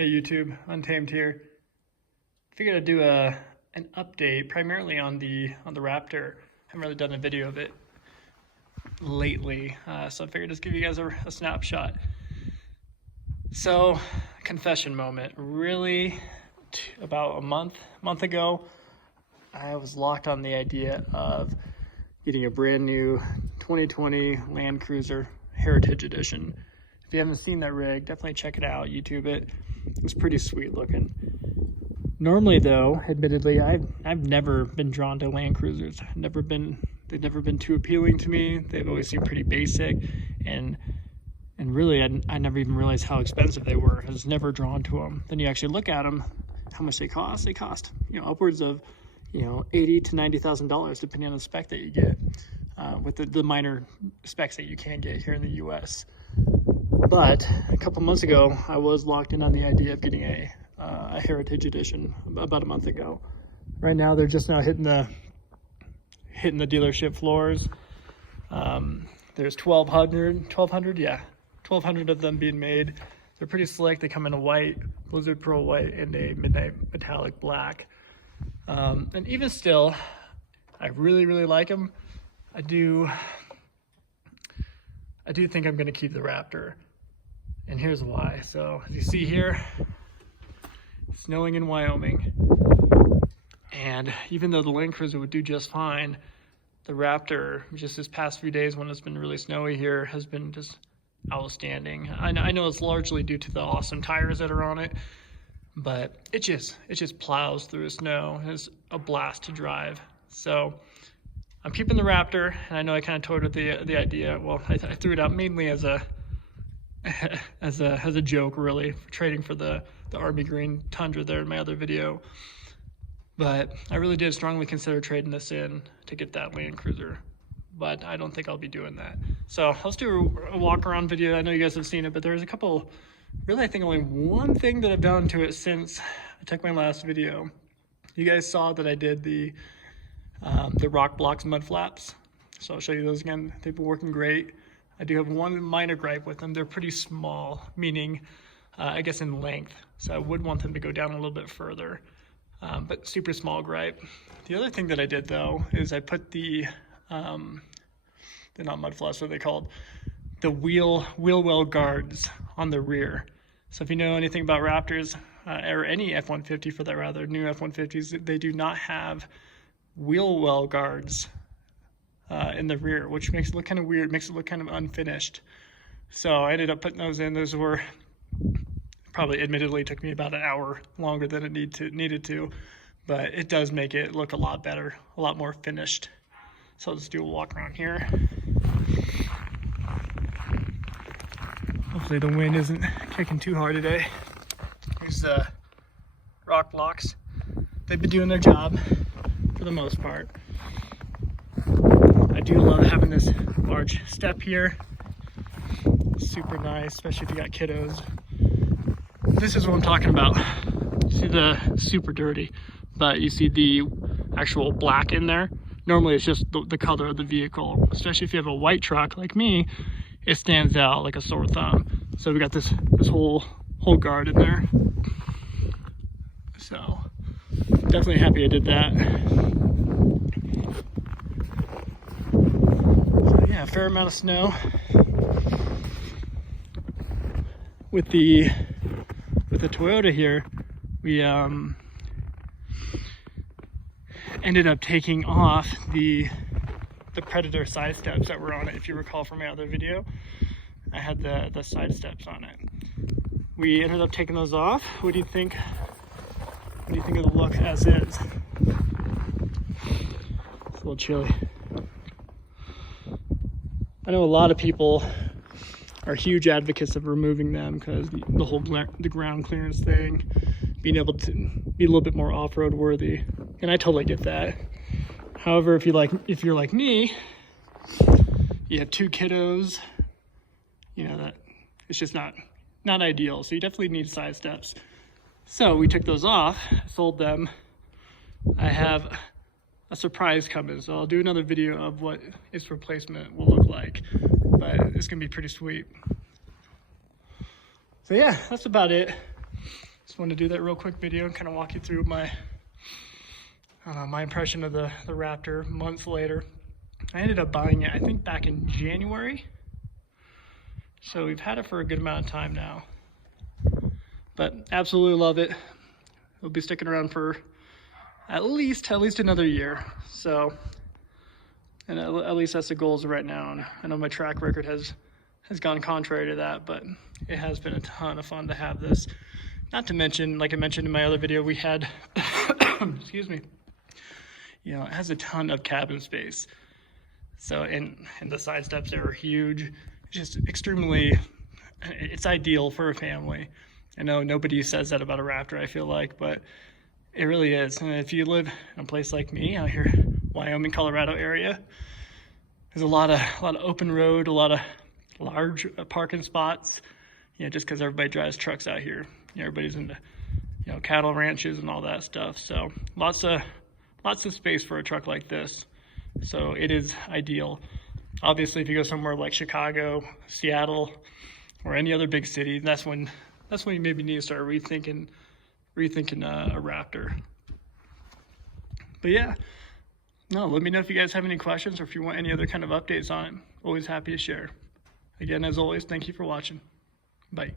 Hey YouTube, Untamed here. Figured I'd do an update primarily on the Raptor. Haven't really done a video of it lately, so I figured just give you guys a snapshot. So, confession moment. Really, about a month ago, I was locked on the idea of getting a brand new 2020 Land Cruiser Heritage Edition. If you haven't seen that rig, definitely check it out, YouTube it. It's pretty sweet looking. Normally though, admittedly, I've never been drawn to Land Cruisers. They've never been too appealing to me. They've always seemed pretty basic, and really I never even realized how expensive they were. I was never drawn to them. Then you actually look at them, how much they cost. They cost, upwards of, $80,000 to $90,000 depending on the spec that you get, with the minor specs that you can get here in the US. But a couple months ago, I was locked in on the idea of getting a Heritage Edition about a month ago. Right now, they're just now hitting the dealership floors. There's 1,200 of them being made. They're pretty slick. They come in a white, Blizzard Pearl white, and a midnight metallic black. And even still, I really like them. I do think I'm going to keep the Raptor. And here's why. So as you see here, it's snowing in Wyoming. And even though the Land Cruiser would do just fine, the Raptor, just this past few days when it's been really snowy here, has been just outstanding. I know it's largely due to the awesome tires that are on it, but it just plows through the snow. It's a blast to drive. So I'm keeping the Raptor, and I know I kind of toyed with the idea. Well, I threw it out mainly as a joke, really, for trading for the Army Green Tundra there in my other video. But I really did strongly consider trading this in to get that Land Cruiser, but I don't think I'll be doing that. So let's do a walk around video. I know you guys have seen it, but there's a couple, really I think only one thing that I've done to it since I took my last video. You guys saw that I did the Rock Blocks mud flaps. So I'll show you those again. They've been working great. I do have one minor gripe with them. They're pretty small, meaning I guess in length. So I would want them to go down a little bit further, but super small gripe. The other thing that I did though is I put they're not mud flaps, what are they called? The wheel well guards on the rear. So if you know anything about Raptors, or any F-150 for that rather, new F-150s, they do not have wheel well guards in the rear, which makes it look kind of weird, makes it look kind of unfinished. So I ended up putting those in. Those were probably, admittedly, took me about an hour longer than it needed to, but it does make it look a lot better, a lot more finished. So let's do a walk around here. Hopefully the wind isn't kicking too hard today. Here's the Rock Blocks. They've been doing their job for the most part. I do love having this large step here. Super nice, especially if you got kiddos. This is what I'm talking about. See the super dirty, but you see the actual black in there. Normally it's just the color of the vehicle, especially if you have a white truck like me, it stands out like a sore thumb. So we got this whole guard in there. So definitely happy I did that. So yeah, a fair amount of snow. With the Toyota here, we ended up taking off the Predator side steps that were on it. If you recall from my other video, I had the side steps on it. We ended up taking those off. What do you think? What do you think of the look as is? It's a little chilly. I know a lot of people are huge advocates of removing them because the whole ground clearance thing, being able to be a little bit more off-road worthy, and I totally get that. However, if you're like me, you have two kiddos, that it's just not ideal. So you definitely need side steps. So we took those off, sold them. I have a surprise coming, so I'll do another video of what its replacement will look like, but it's gonna be pretty sweet. So yeah, that's about it. wanted to do that real quick video and kind of walk you through my impression of the Raptor months later. I ended up buying it, I think, back in January. So we've had it for a good amount of time now. But absolutely love it. It'll be sticking around for at least another year. So, and at least that's the goals right now. And I know my track record has gone contrary to that, but it has been a ton of fun to have this. Not to mention, like I mentioned in my other video, we had, excuse me, you know, it has a ton of cabin space. So, and the side steps there are huge. Just extremely, it's ideal for a family. I know nobody says that about a Raptor, I feel like, but it really is. And if you live in a place like me out here, Wyoming, Colorado area, there's a lot of open road, a lot of large parking spots, you know, just because everybody drives trucks out here. You know, everybody's into, you know, cattle ranches and all that stuff. So lots of space for a truck like this. So it is ideal. Obviously, if you go somewhere like Chicago, Seattle, or any other big city, that's when you maybe need to start rethinking a Raptor. But yeah, no, let me know if you guys have any questions or if you want any other kind of updates on it. Always happy to share. Again, as always, thank you for watching. Bye.